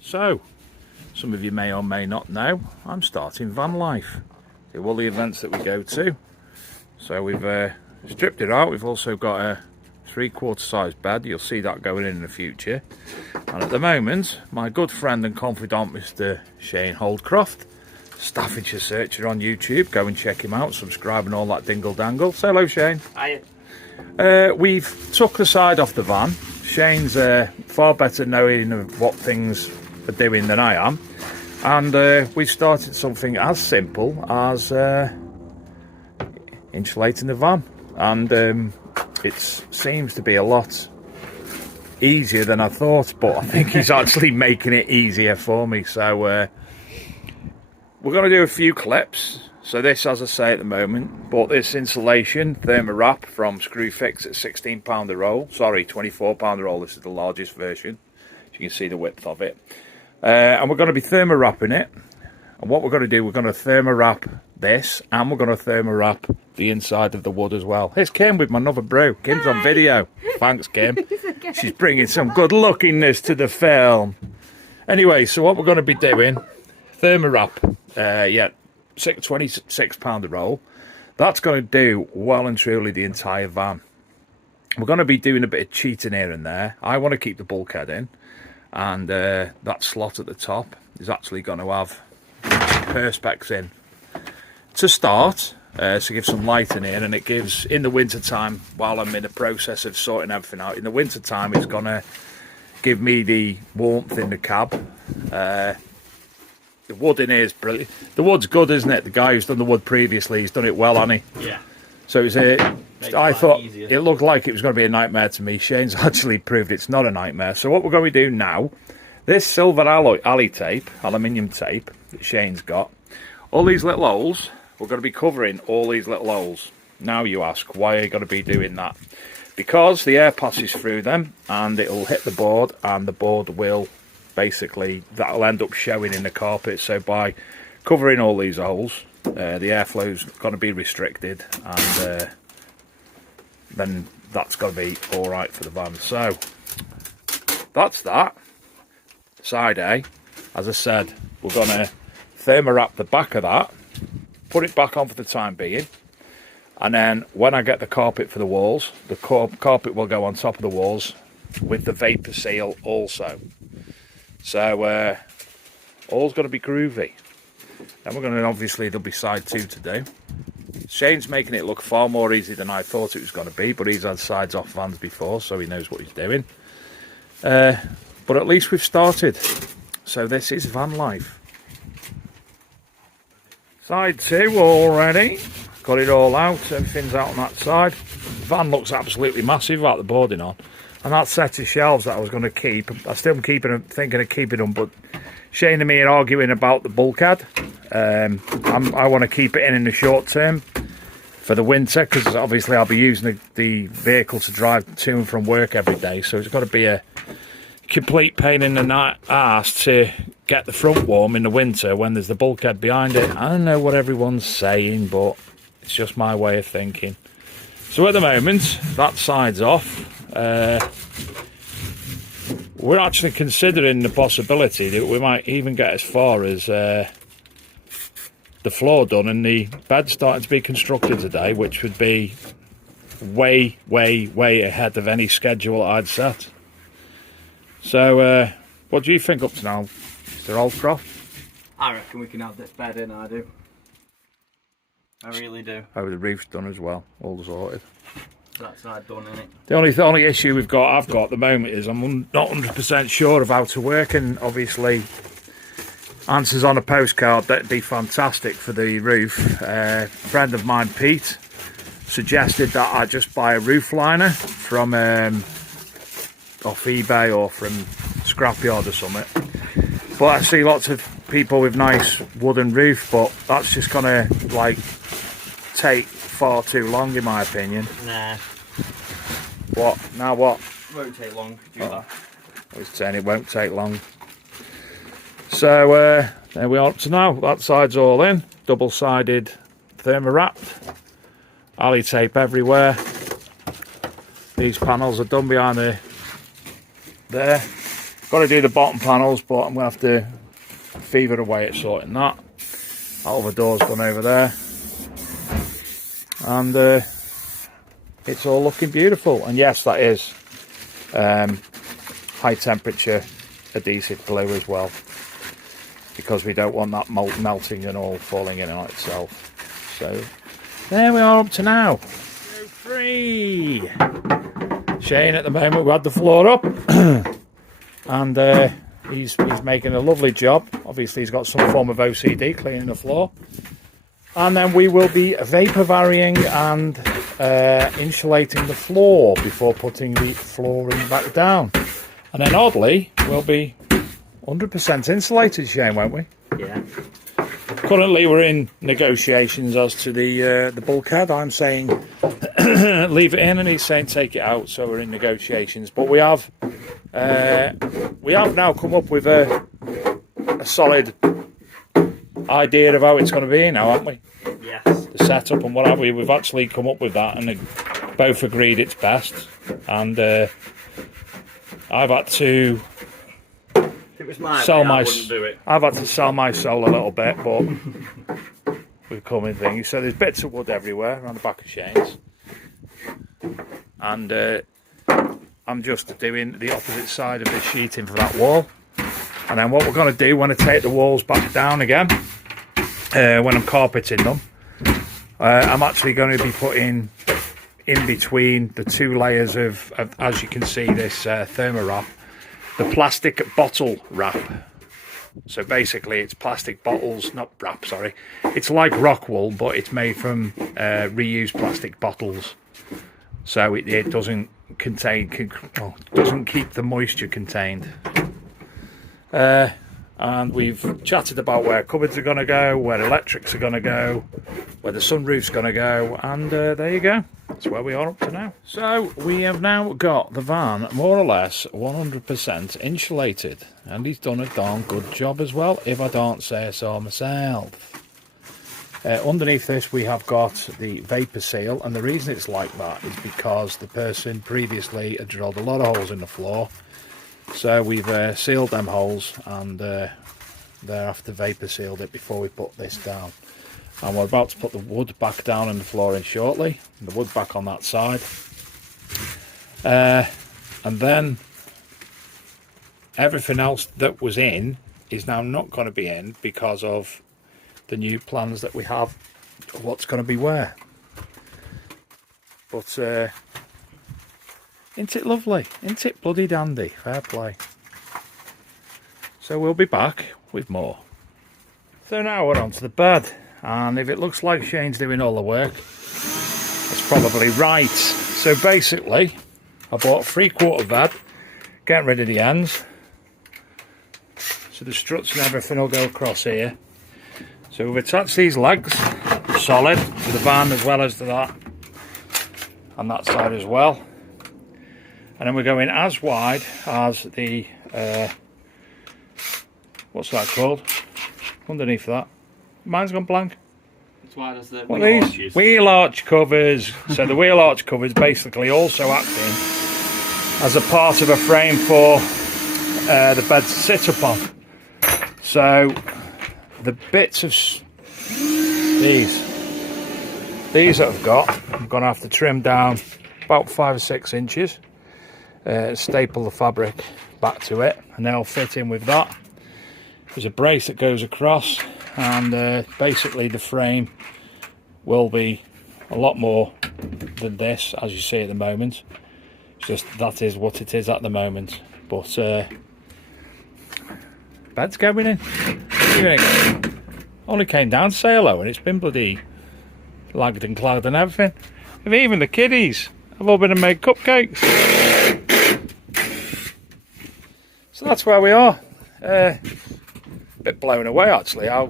So, some of you may or may not know, I'm starting VanLife. Do all the events that we go to. So we've stripped it out. We've also got a 3/4 size bed. You'll see that going in the future. And at the moment, my good friend and confidant, Mr. Shane Holdcroft, Staffordshire searcher on YouTube. Go and check him out, subscribe and all that dingle dangle. So hello, Shane. Hiya. We've took the side off the van. Shane's far better knowing of what things are doing than I am. And we started something as simple as insulating the van. And it seems to be a lot easier than I thought, but I think he's actually making it easier for me. So we're going to do a few clips. So this, as I say at the moment, bought this insulation thermowrap from Screwfix at £16 a roll. Sorry, £24 a roll. This is the largest version. So you can see the width of it. And we're going to be thermowrapping it. And what we're going to do, we're going to thermowrap this, and we're going to thermowrap the inside of the wood as well. Here's Kim with my another brew. Kim's on video. Thanks, Kim. She's bringing some good lookingness to the film. Anyway, so what we're going to be doing, thermowrap, £26 a roll. That's going to do well and truly the entire van. We're going to be doing a bit of cheating here and there. I want to keep the bulkhead in, and that slot at the top is actually going to have perspex in to start, to give some light in here, and it gives, in the winter time, while I'm in the process of sorting everything out, in the winter time it's going to give me the warmth in the cab. The wood in here is brilliant. The wood's good, isn't it? The guy who's done the wood previously, he's done it well, hasn't he? Yeah. So it was I thought easier. It looked like it was going to be a nightmare to me. Shane's actually proved it's not a nightmare. So what we're going to do now, this silver alloy tape, aluminium tape that Shane's got, all these little holes, we're going to be covering all these little holes. Now you ask, why are you going to be doing that? Because the air passes through them and it'll hit the board, and the board will basically, that'll end up showing in the carpet. So by covering all these holes, the airflow's going to be restricted, and then that's going to be all right for the van. So that's that. Side A, as I said, we're going to thermowrap the back of that, put it back on for the time being, and then when I get the carpet for the walls, the carpet will go on top of the walls with the vapor seal also. So all's going to be groovy. Then we're going to, obviously there'll be side 2 to do. Shane's making it look far more easy than I thought it was going to be, but he's had sides off vans before, so he knows what he's doing. But at least we've started. So this is VanLife. Side 2 already. Got it all out. Everything's out on that side. The van looks absolutely massive without the boarding on. And that set of shelves that I was going to keep, I still am thinking of keeping them, but Shane and me are arguing about the bulkhead. I want to keep it in the short term for the winter, because obviously I'll be using the vehicle to drive to and from work every day, so it's got to be a complete pain in the arse to get the front warm in the winter when there's the bulkhead behind it. I don't know what everyone's saying, but it's just my way of thinking. So at the moment, that side's off. We're actually considering the possibility that we might even get as far as the floor done and the bed starting to be constructed today, which would be way ahead of any schedule I'd set. So what do you think up to now, Mr. Holdcroft? I reckon we can have this bed in, I do. I really do. Oh, the roof's done as well, all sorted. That side done, innit? The only issue I've got at the moment is I'm not 100% sure of how to work, and obviously answers on a postcard, that'd be fantastic for the roof. A friend of mine, Pete, suggested that I just buy a roof liner from off eBay or from Scrapyard or something. But I see lots of people with nice wooden roof, but that's just gonna like take far too long in my opinion. Nah. What? Now what? Won't take long to do that. I was saying it won't take long. So there we are up to now. That side's all in. Double-sided thermo wrapped. Alley tape everywhere. These panels are done behind there. Got to do the bottom panels, but I'm going to have to fever away at sorting that. That other door's gone over there. And it's all looking beautiful. And yes, that is high temperature adhesive glue as well, because we don't want that melting and all falling in on itself. So there we are up to now. Go free. Shane at the moment, we had the floor up and he's making a lovely job. Obviously he's got some form of OCD cleaning the floor. And then we will be vapor varying and insulating the floor before putting the flooring back down. And then oddly, we'll be 100% insulated, Shane, won't we? Yeah. Currently we're in negotiations as to the bulkhead. I'm saying leave it in and he's saying take it out, so we're in negotiations. But we have now come up with a solid idea of how it's going to be now, haven't we? Yes. The setup and what have we. We've actually come up with that and both agreed it's best. And I've had to It was my sell idea, my. I wouldn't do it. I've had to sell my soul a little bit, but we've come in things. So there's bits of wood everywhere around the back of Shane's, and I'm just doing the opposite side of the sheeting for that wall. And then what we're going to do when I take the walls back down again, when I'm carpeting them, I'm actually going to be putting in between the two layers of as you can see, this thermo wrap, the plastic bottle wrap. So basically it's plastic bottles, not wrap, sorry. It's like rock wool, but it's made from reused plastic bottles. So it doesn't contain, doesn't keep the moisture contained. And we've chatted about where cupboards are going to go, where electrics are going to go, where the sunroof's going to go, and there you go. That's where we are up to now. So we have now got the van more or less 100% insulated, and he's done a darn good job as well, if I don't say so myself. Underneath this we have got the vapor seal, and the reason it's like that is because the person previously had drilled a lot of holes in the floor. So we've sealed them holes and thereafter vapor sealed it before we put this down. And we're about to put the wood back down in the flooring shortly. The wood back on that side. And then everything else that was in is now not going to be in because of the new plans that we have of what's going to be where. But isn't it lovely? Isn't it bloody dandy? Fair play. So we'll be back with more. So now we're on to the bed. And if it looks like Shane's doing all the work, that's probably right. So basically, I bought a 3/4 bed, getting rid of the ends. So the struts and everything will go across here. So we've attached these legs, solid, to the van as well as to that. And that side as well. And then we're going as wide as the, what's that called? Underneath that. Mine's gone blank. As wide as the what are these? Wheel arch covers. So the wheel arch covers basically also acting as a part of a frame for the bed to sit upon. So the bits of these that I've got, I'm going to have to trim down about 5 or 6 inches. Staple the fabric back to it, and they'll fit in with that. There's a brace that goes across, and basically the frame will be a lot more than this, as you see at the moment. It's just that is what it is at the moment. But bed's going in. Only came down to say hello, and it's been bloody lagged and clogged and everything. And even the kiddies have all been and made cupcakes. So that's where we are. A bit blown away actually how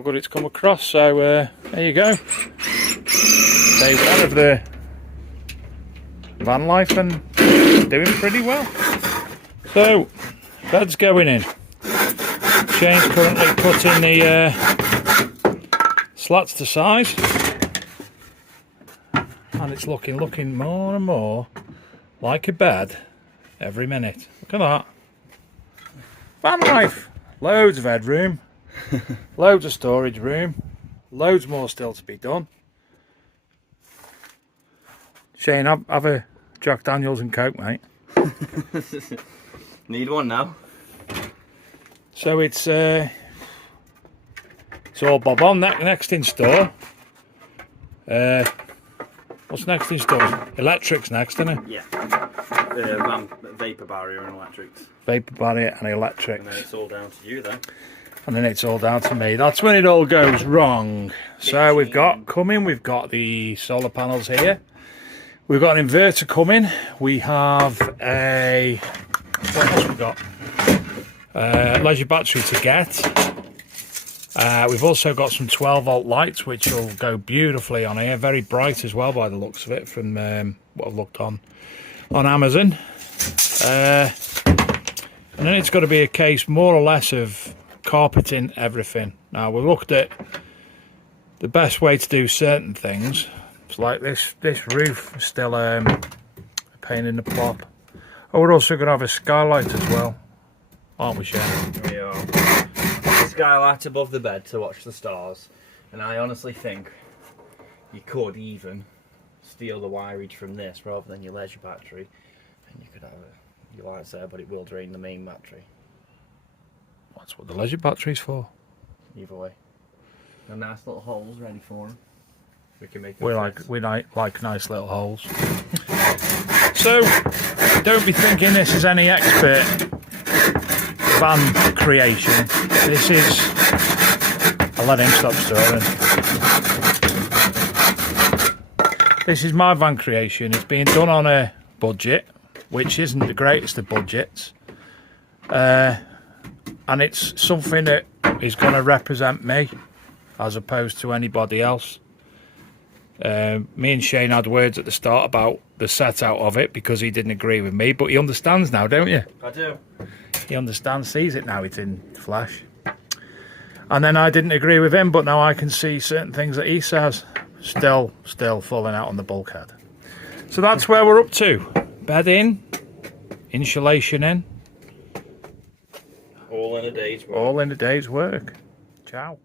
good it's come across. So there you go. Day one of the van life, and doing pretty well. So bed's going in. Shane's currently putting the slats to size, and it's looking more and more like a bed every minute. Look at that. VanLife. Loads of headroom, loads of storage room, loads more still to be done. Shane, have a Jack Daniels and Coke, mate. Need one now. So it's all bob on. Next in store. What's next in store? Electrics next, isn't it? Yeah. Vapor barrier and electrics. Vapor barrier and electrics. And then it's all down to you then. And then it's all down to me. That's when it all goes wrong. So we've got the solar panels here. We've got an inverter coming. We have a, what else we got? Leisure battery to get. We've also got some 12-volt lights, which will go beautifully on here. Very bright as well, by the looks of it, from what I've looked on Amazon. And then it's got to be a case, more or less, of carpeting everything. Now, we looked at the best way to do certain things. It's like this roof is still a pain in the plop. Oh, we're also going to have a skylight as well, aren't we, Shane? We are. Skylight above the bed to watch the stars, and I honestly think you could even steal the wireage from this rather than your leisure battery, and you could have your lights there, but it will drain the main battery. That's what the leisure battery's for. Either way, a nice little holes ready for them. We can make. We like nice little holes. So don't be thinking this is any expert van creation. This is. I'll let him stop stirring. This is my van creation. It's being done on a budget, which isn't the greatest of budgets, and it's something that is going to represent me as opposed to anybody else. Me and Shane had words at the start about the set out of it because he didn't agree with me, but he understands now, don't you? I do. He understands, sees it now, it's in flesh. And then I didn't agree with him, but now I can see certain things that he says still falling out on the bulkhead. So that's where we're up to. Bed in, insulation in. All in a day's work. All in a day's work. Ciao.